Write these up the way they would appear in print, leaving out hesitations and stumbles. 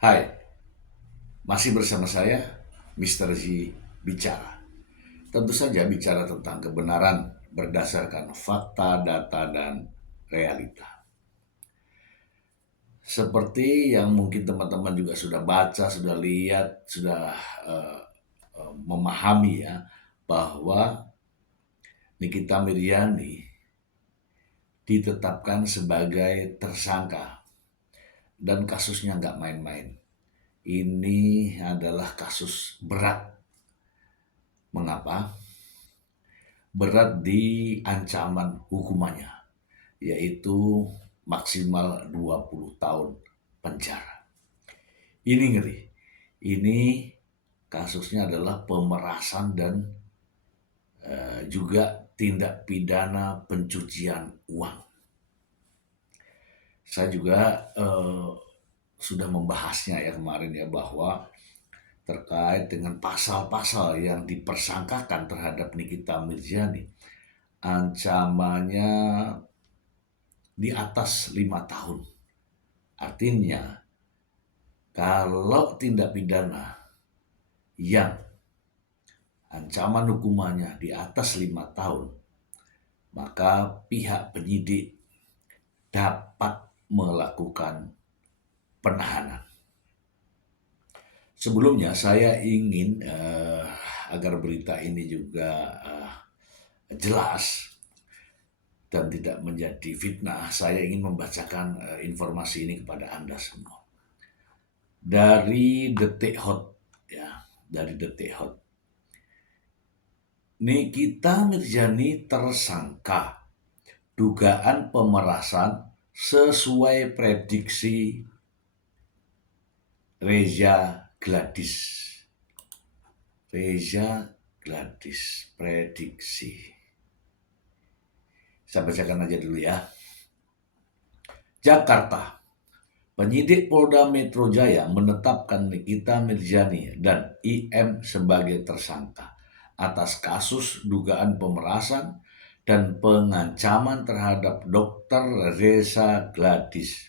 Hai, masih bersama saya, Mr. Z Bicara. Tentu saja bicara tentang kebenaran berdasarkan fakta, data, dan realita. Seperti yang mungkin teman-teman juga sudah baca, sudah lihat, sudah memahami ya, bahwa Nikita Mirzani ditetapkan sebagai tersangka dan kasusnya nggak main-main. Ini adalah kasus berat. Mengapa? Berat di ancaman hukumannya, yaitu maksimal 20 tahun penjara. Ini ngeri. Ini kasusnya adalah pemerasan dan juga tindak pidana pencucian uang. Saya juga sudah membahasnya ya kemarin ya, bahwa terkait dengan pasal-pasal yang dipersangkakan terhadap Nikita Mirzani, ancamannya di atas 5 tahun. Artinya, kalau tindak pidana yang ancaman hukumannya di atas 5 tahun, maka pihak penyidik dapat melakukan penahanan. Sebelumnya saya ingin agar berita ini juga jelas dan tidak menjadi fitnah, saya ingin membacakan informasi ini kepada Anda semua. Dari Detik Hot ya, dari Detik Hot. Nikita Mirzani tersangka dugaan pemerasan sesuai prediksi Reza Gladys. Reza Gladys, prediksi. Saya bacakan aja dulu ya. Jakarta. Penyidik Polda Metro Jaya menetapkan Nikita Mirzani dan IM sebagai tersangka atas kasus dugaan pemerasan dan pengancaman terhadap Dr. Reza Gladys.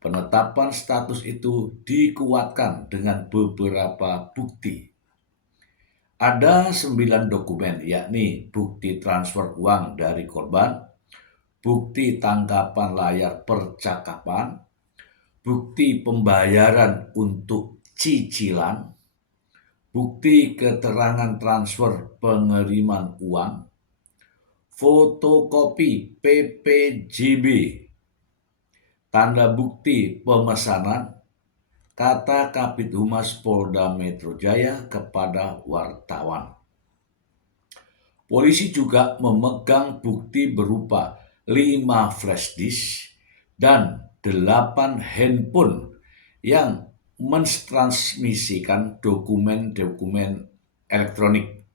Penetapan status itu dikuatkan dengan beberapa bukti. Ada 9 dokumen, yakni bukti transfer uang dari korban, bukti tangkapan layar percakapan, bukti pembayaran untuk cicilan, bukti keterangan transfer pengiriman uang, fotokopi PPJB, tanda bukti pemesanan, kata Kabid Humas Polda Metro Jaya kepada wartawan. Polisi juga memegang bukti berupa 5 flash disk dan 8 handphone yang mentransmisikan dokumen-dokumen elektronik,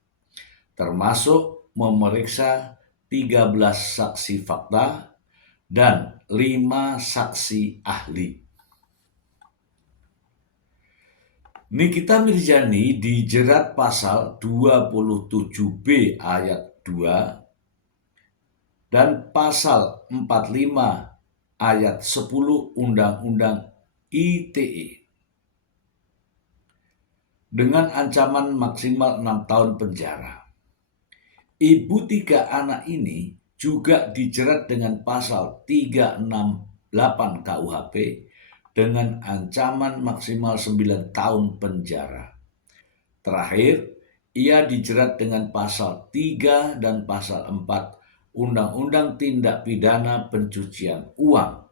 termasuk memeriksa 13 saksi fakta dan 5 saksi ahli. Nikita Mirzani dijerat pasal 27B ayat 2 dan pasal 45 ayat 10 Undang-Undang ITE dengan ancaman maksimal 6 tahun penjara. Ibu 3 anak ini juga dijerat dengan pasal 368 KUHP dengan ancaman maksimal 9 tahun penjara. Terakhir, ia dijerat dengan pasal 3 dan pasal 4 Undang-Undang Tindak Pidana Pencucian Uang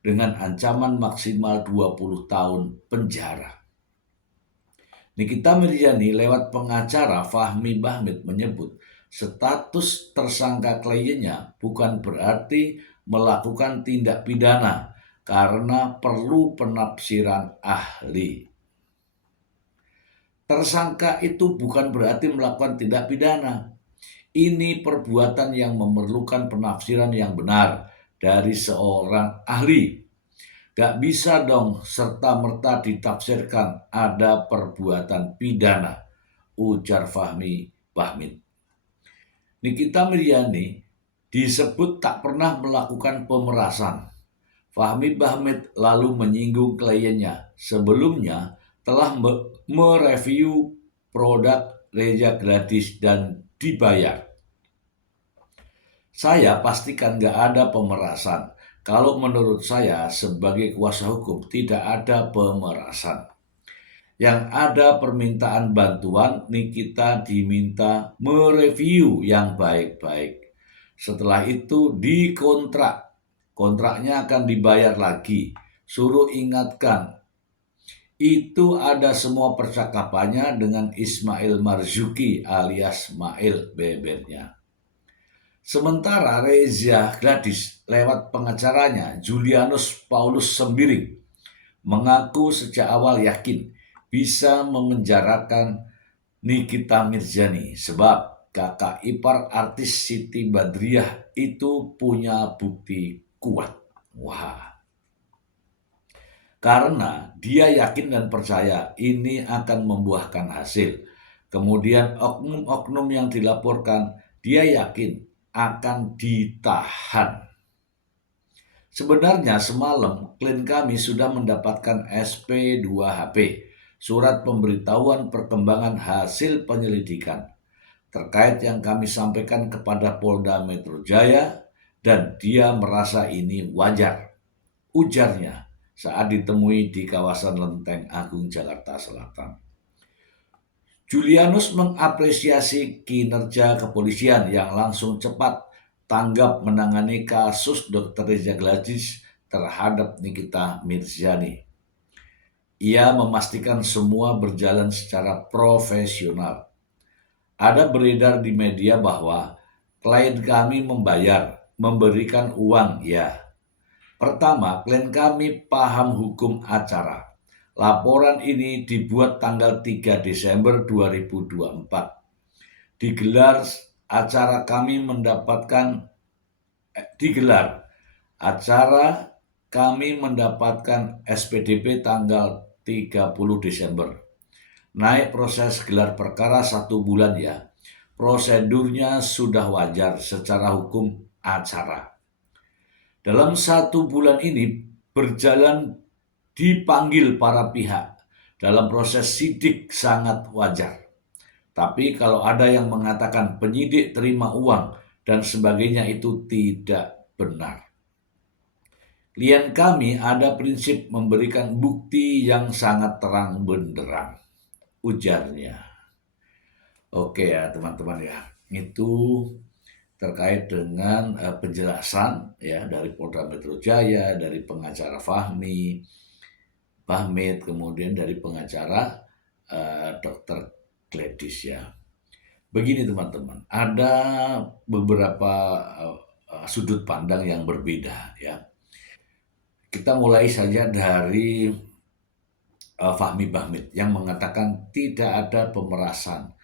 dengan ancaman maksimal 20 tahun penjara. Nikita Mirzani lewat pengacara Fahmi Bahmid menyebut status tersangka kliennya bukan berarti melakukan tindak pidana karena perlu penafsiran ahli. Tersangka itu bukan berarti melakukan tindak pidana. Ini perbuatan yang memerlukan penafsiran yang benar dari seorang ahli. Gak bisa dong serta-merta ditafsirkan ada perbuatan pidana, ujar Fahmi Bahmid. Nikita Mirzani disebut tak pernah melakukan pemerasan, Fahmi Bahmid lalu menyinggung kliennya sebelumnya telah mereview produk Reza Gladys dan dibayar. Saya pastikan nggak ada pemerasan. Kalau menurut saya sebagai kuasa hukum tidak ada pemerasan. Yang ada permintaan bantuan, Nikita diminta mereview yang baik-baik. Setelah itu dikontrak. Kontraknya akan dibayar lagi. Suruh ingatkan. Itu ada semua percakapannya dengan Ismail Marzuki alias Mail bebernya. Sementara Reza Gladys lewat pengacaranya Julianus Paulus Sembiring mengaku sejak awal yakin bisa memenjarakan Nikita Mirzani sebab kakak ipar artis Siti Badriah itu punya bukti kuat. Wah, karena dia yakin dan percaya ini akan membuahkan hasil. Kemudian oknum-oknum yang dilaporkan, dia yakin akan ditahan. Sebenarnya semalam klien kami sudah mendapatkan SP2HP, surat pemberitahuan perkembangan hasil penyelidikan, terkait yang kami sampaikan kepada Polda Metro Jaya dan dia merasa ini wajar, ujarnya saat ditemui di kawasan Lenteng Agung, Jakarta Selatan. Julianus mengapresiasi kinerja kepolisian yang langsung cepat tanggap menangani kasus Dr. Reza Gladys terhadap Nikita Mirzani. Ia memastikan semua berjalan secara profesional. Ada beredar di media bahwa klien kami memberikan uang, ya. Pertama, klien kami paham hukum acara. Laporan ini dibuat tanggal 3 Desember 2024. Digelar acara kami mendapatkan SPDP tanggal 30 Desember. Naik proses gelar perkara 1 bulan, ya. Prosedurnya sudah wajar secara hukum acara. Dalam 1 bulan ini berjalan dipanggil para pihak dalam proses sidik sangat wajar. Tapi kalau ada yang mengatakan penyidik terima uang dan sebagainya itu tidak benar. Klien kami ada prinsip memberikan bukti yang sangat terang benderang, ujarnya. Oke ya teman-teman ya, itu terkait dengan penjelasan ya dari Polda Metro Jaya, dari pengacara Fahmi Bahmid, kemudian dari pengacara Dr. Gladys ya. Begini teman-teman, ada beberapa sudut pandang yang berbeda ya. Kita mulai saja dari Fahmi Bahmid yang mengatakan tidak ada pemerasan.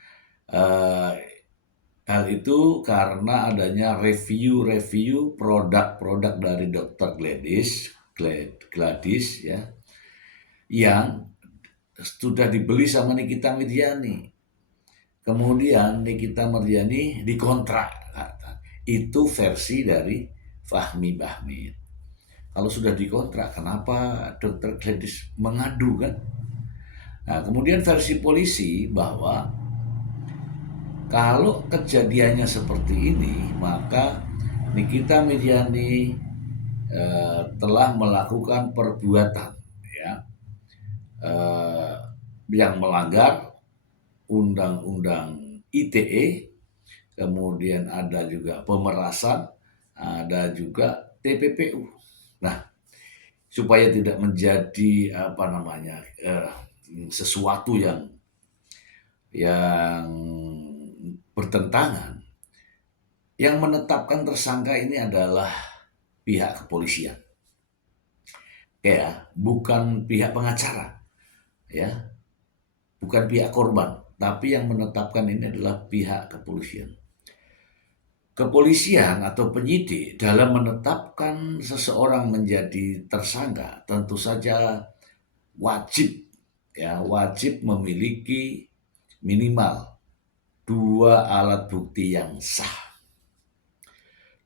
Hal itu karena adanya review produk-produk dari Dr. Gladys ya, yang sudah dibeli sama Nikita Mirzani. Kemudian Nikita Mirzani dikontrak. Itu versi dari Fahmi Bahmid. Kalau sudah dikontrak, kenapa Dr. Gladys mengadu kan? Nah, kemudian versi polisi bahwa kalau kejadiannya seperti ini, maka Nikita Mirzani telah melakukan perbuatan ya, yang melanggar Undang-Undang ITE, kemudian ada juga pemerasan, ada juga TPPU. Nah, supaya tidak menjadi sesuatu yang bertentangan, yang menetapkan tersangka ini adalah pihak kepolisian, ya, bukan pihak pengacara, ya, bukan pihak korban, tapi yang menetapkan ini adalah pihak kepolisian. Kepolisian atau penyidik dalam menetapkan seseorang menjadi tersangka tentu saja wajib memiliki minimal 2 alat bukti yang sah.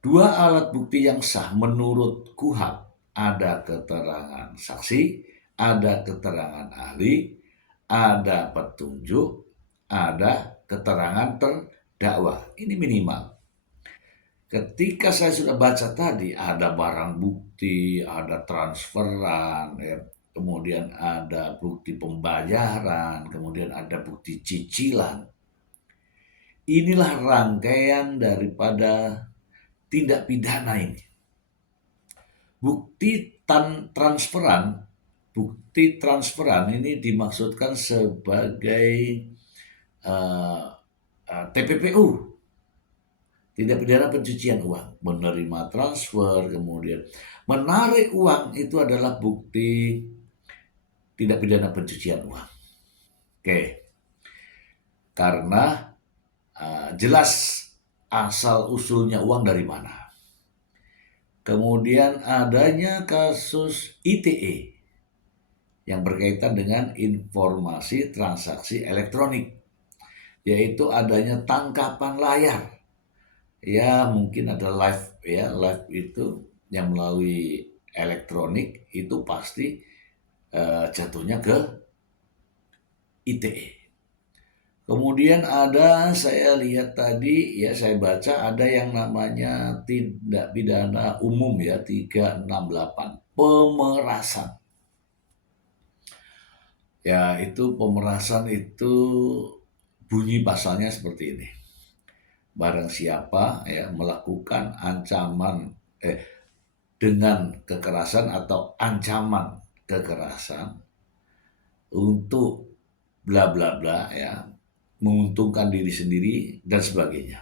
2 alat bukti yang sah menurut KUHP ada keterangan saksi, ada keterangan ahli, ada petunjuk, ada keterangan terdakwa. Ini minimal. Ketika saya sudah baca tadi, ada barang bukti, ada transferan, ya, kemudian ada bukti pembayaran, kemudian ada bukti cicilan. Inilah rangkaian daripada tindak pidana ini. Bukti transferan ini dimaksudkan sebagai TPPU, tindak pidana pencucian uang, menerima transfer, kemudian menarik uang itu adalah bukti tindak pidana pencucian uang. Oke, karena jelas asal usulnya uang dari mana. Kemudian adanya kasus ITE yang berkaitan dengan informasi transaksi elektronik, yaitu adanya tangkapan layar. Ya mungkin ada live, ya live itu yang melalui elektronik itu pasti jatuhnya ke ITE. Kemudian ada, saya lihat tadi, ya saya baca ada yang namanya tindak pidana umum ya 368, pemerasan. Ya itu pemerasan itu bunyi pasalnya seperti ini. Barang siapa ya melakukan ancaman dengan kekerasan atau ancaman kekerasan untuk bla bla bla ya, menguntungkan diri sendiri dan sebagainya,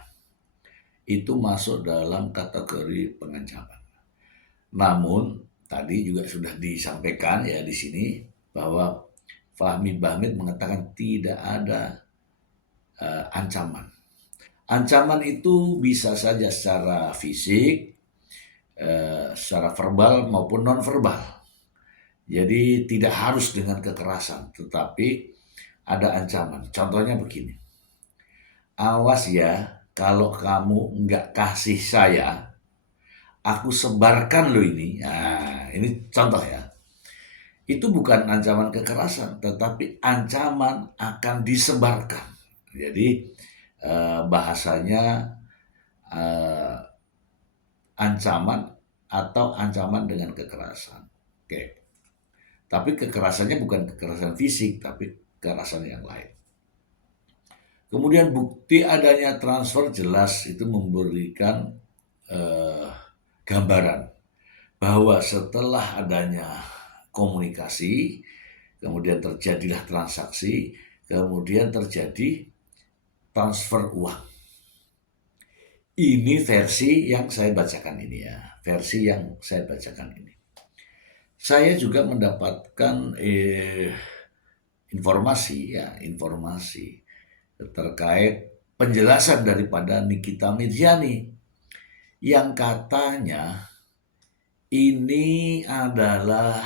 itu masuk dalam kategori pengancaman. Namun tadi juga sudah disampaikan ya di sini bahwa Fahmi Bahmid mengatakan tidak ada ancaman. Ancaman itu bisa saja secara fisik, secara verbal maupun non verbal. Jadi tidak harus dengan kekerasan, tetapi ada ancaman. Contohnya begini, awas ya kalau kamu nggak kasih saya, aku sebarkan lo ini. Nah, ini contoh ya. Itu bukan ancaman kekerasan, tetapi ancaman akan disebarkan. Jadi bahasanya ancaman atau ancaman dengan kekerasan. Oke. Tapi kekerasannya bukan kekerasan fisik, tapi kekerasan yang lain. Kemudian bukti adanya transfer jelas itu memberikan gambaran bahwa setelah adanya komunikasi, kemudian terjadilah transaksi, kemudian terjadi transfer uang. Ini versi yang saya bacakan ini ya, versi yang saya bacakan ini. Saya juga mendapatkan informasi terkait penjelasan daripada Nikita Mirzani yang katanya ini adalah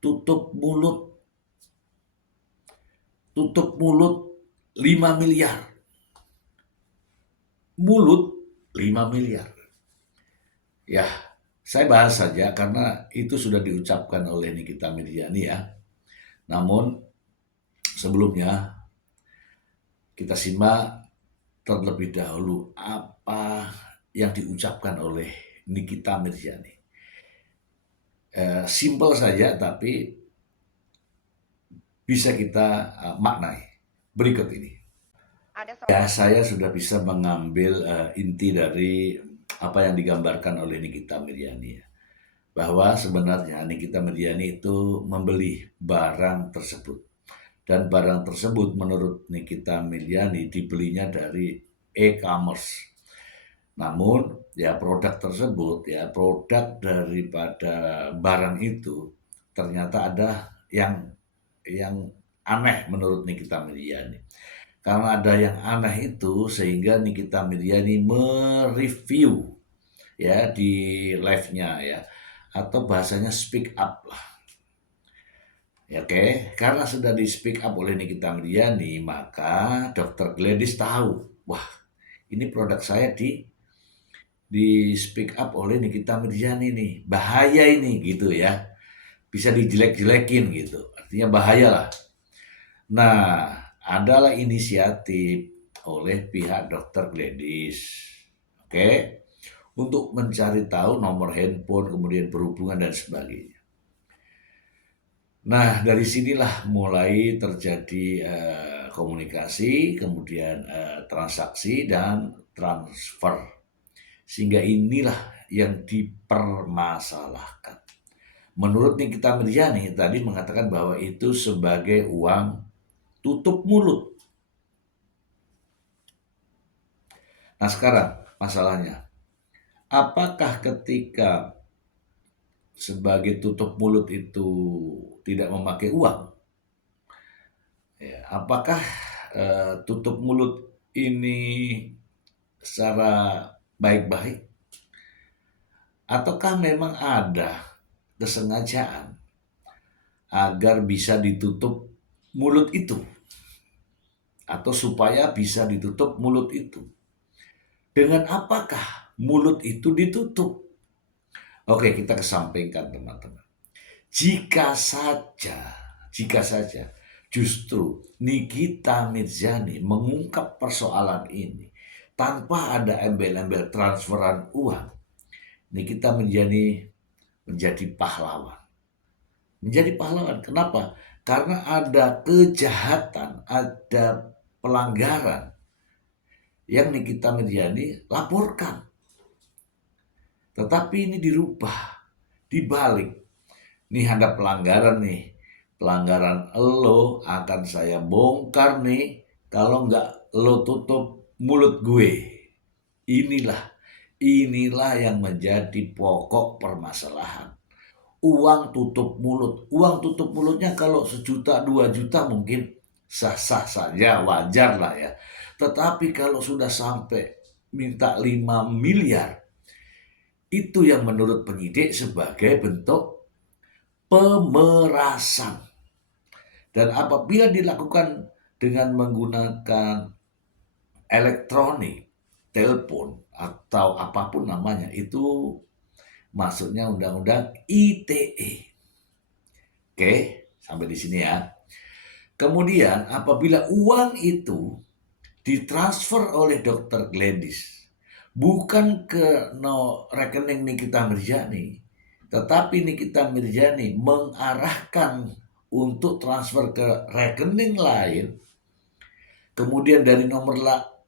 tutup mulut 5 miliar. Mulut 5 miliar. Ya, saya bahas saja karena itu sudah diucapkan oleh Nikita Mirzani ya. Namun sebelumnya kita simak terlebih dahulu apa yang diucapkan oleh Nikita Mirzani. Simpel saja tapi bisa kita maknai. Berikut ini. Ya, saya sudah bisa mengambil inti dari apa yang digambarkan oleh Nikita Mirzani ya. Bahwa sebenarnya Nikita Mirzani itu membeli barang tersebut. Dan barang tersebut menurut Nikita Mirzani dibelinya dari e-commerce. Namun ya produk tersebut ya produk daripada barang itu ternyata ada yang aneh menurut Nikita Mirzani. Karena ada yang aneh itu sehingga Nikita Mirzani mereview ya di live-nya ya, atau bahasanya speak up lah. Ya, oke, karena sudah di speak up oleh Nikita Mirzani, maka Dr. Gladys tahu, wah ini produk saya di speak up oleh Nikita Mirzani nih, bahaya ini gitu ya, bisa dijelek-jelekin gitu, artinya bahaya lah. Nah, adalah inisiatif oleh pihak Dokter Gledis, oke, untuk mencari tahu nomor handphone, kemudian berhubungan dan sebagainya. Nah, dari sinilah mulai terjadi komunikasi, kemudian transaksi dan transfer. Sehingga inilah yang dipermasalahkan. Menurut Nikita Mirzani tadi mengatakan bahwa itu sebagai uang tutup mulut. Nah, sekarang masalahnya, apakah ketika sebagai tutup mulut itu tidak memakai uang? Ya, apakah tutup mulut ini secara baik-baik? Ataukah memang ada kesengajaan agar bisa ditutup mulut itu? Atau supaya bisa ditutup mulut itu? Dengan apakah mulut itu ditutup? Oke, kita kesampingkan teman-teman. Jika saja justru Nikita Mirzani mengungkap persoalan ini tanpa ada embel-embel transferan uang, Nikita Mirzani menjadi pahlawan. Menjadi pahlawan, kenapa? Karena ada kejahatan, ada pelanggaran yang Nikita Mirzani laporkan. Tetapi ini dirubah, dibalik. Nih ada pelanggaran nih. Pelanggaran lo akan saya bongkar nih kalau nggak lo tutup mulut gue. Inilah yang menjadi pokok permasalahan. Uang tutup mulut. Uang tutup mulutnya kalau 1 juta, 2 juta mungkin sah-sah saja, wajar lah ya. Tetapi kalau sudah sampai minta 5 miliar, itu yang menurut penyidik sebagai bentuk pemerasan. Dan apabila dilakukan dengan menggunakan elektronik, telepon, atau apapun namanya, itu maksudnya undang-undang ITE. Oke, sampai di sini ya. Kemudian apabila uang itu ditransfer oleh Dr. Gledis bukan ke rekening Nikita Mirzani, tetapi Nikita Mirzani mengarahkan untuk transfer ke rekening lain, kemudian dari nomor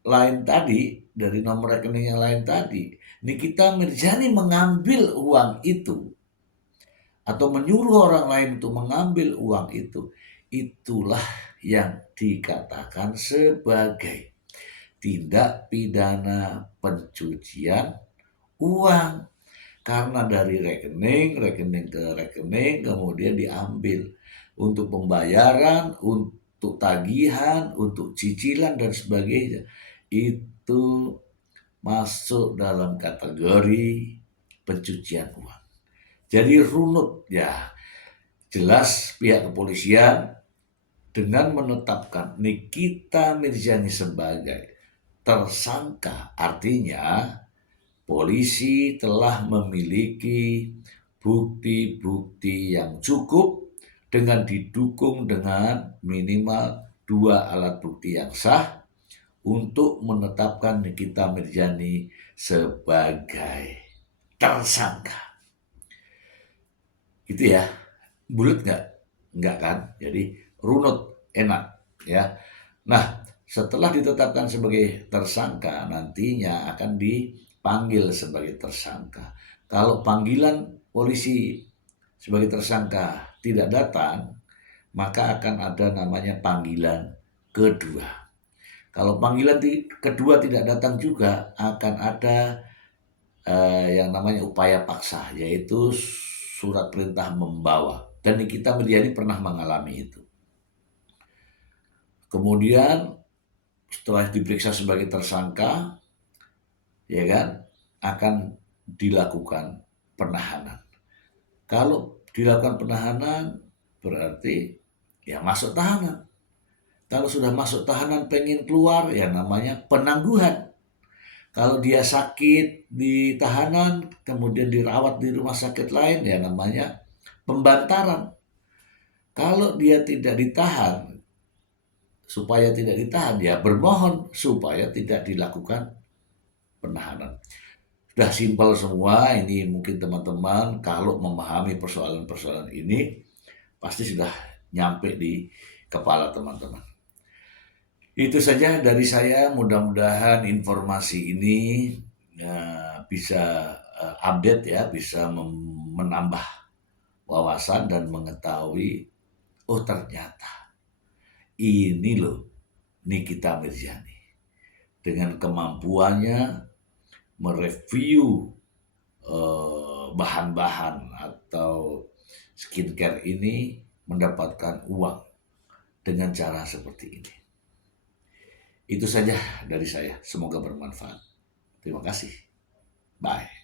lain tadi, dari nomor rekening yang lain tadi, Nikita Mirzani mengambil uang itu atau menyuruh orang lain untuk mengambil uang itu, itulah yang dikatakan sebagai tindak pidana pencucian uang. Karena dari rekening ke rekening kemudian diambil untuk pembayaran, untuk tagihan, untuk cicilan dan sebagainya. Itu masuk dalam kategori pencucian uang. Jadi runut ya, jelas pihak kepolisian dengan menetapkan Nikita Mirzani sebagai tersangka, artinya polisi telah memiliki bukti-bukti yang cukup dengan didukung dengan minimal 2 alat bukti yang sah untuk menetapkan Nikita Mirzani sebagai tersangka. Gitu ya, bulat nggak? Nggak kan? Jadi runut, enak ya. Nah, setelah ditetapkan sebagai tersangka, nantinya akan dipanggil sebagai tersangka. Kalau panggilan polisi sebagai tersangka tidak datang, maka akan ada namanya panggilan kedua. Kalau panggilan kedua tidak datang juga, akan ada yang namanya upaya paksa, yaitu surat perintah membawa. Dan Nikita Mirzani pernah mengalami itu. Kemudian setelah diperiksa sebagai tersangka, ya kan, akan dilakukan penahanan. Kalau dilakukan penahanan berarti ya masuk tahanan. Kalau sudah masuk tahanan pengen keluar, ya namanya penangguhan. Kalau dia sakit di tahanan, kemudian dirawat di rumah sakit lain, ya namanya pembantaran. Kalau dia tidak ditahan, supaya tidak ditahan, ya bermohon supaya tidak dilakukan penahanan. Sudah simpel semua, ini mungkin teman-teman kalau memahami persoalan-persoalan ini, pasti sudah nyampe di kepala teman-teman. Itu saja dari saya, mudah-mudahan informasi ini bisa update ya, bisa menambah wawasan dan mengetahui, oh ternyata ini loh Nikita Mirzani dengan kemampuannya mereview bahan-bahan atau skincare ini mendapatkan uang dengan cara seperti ini. Itu saja dari saya. Semoga bermanfaat. Terima kasih. Bye.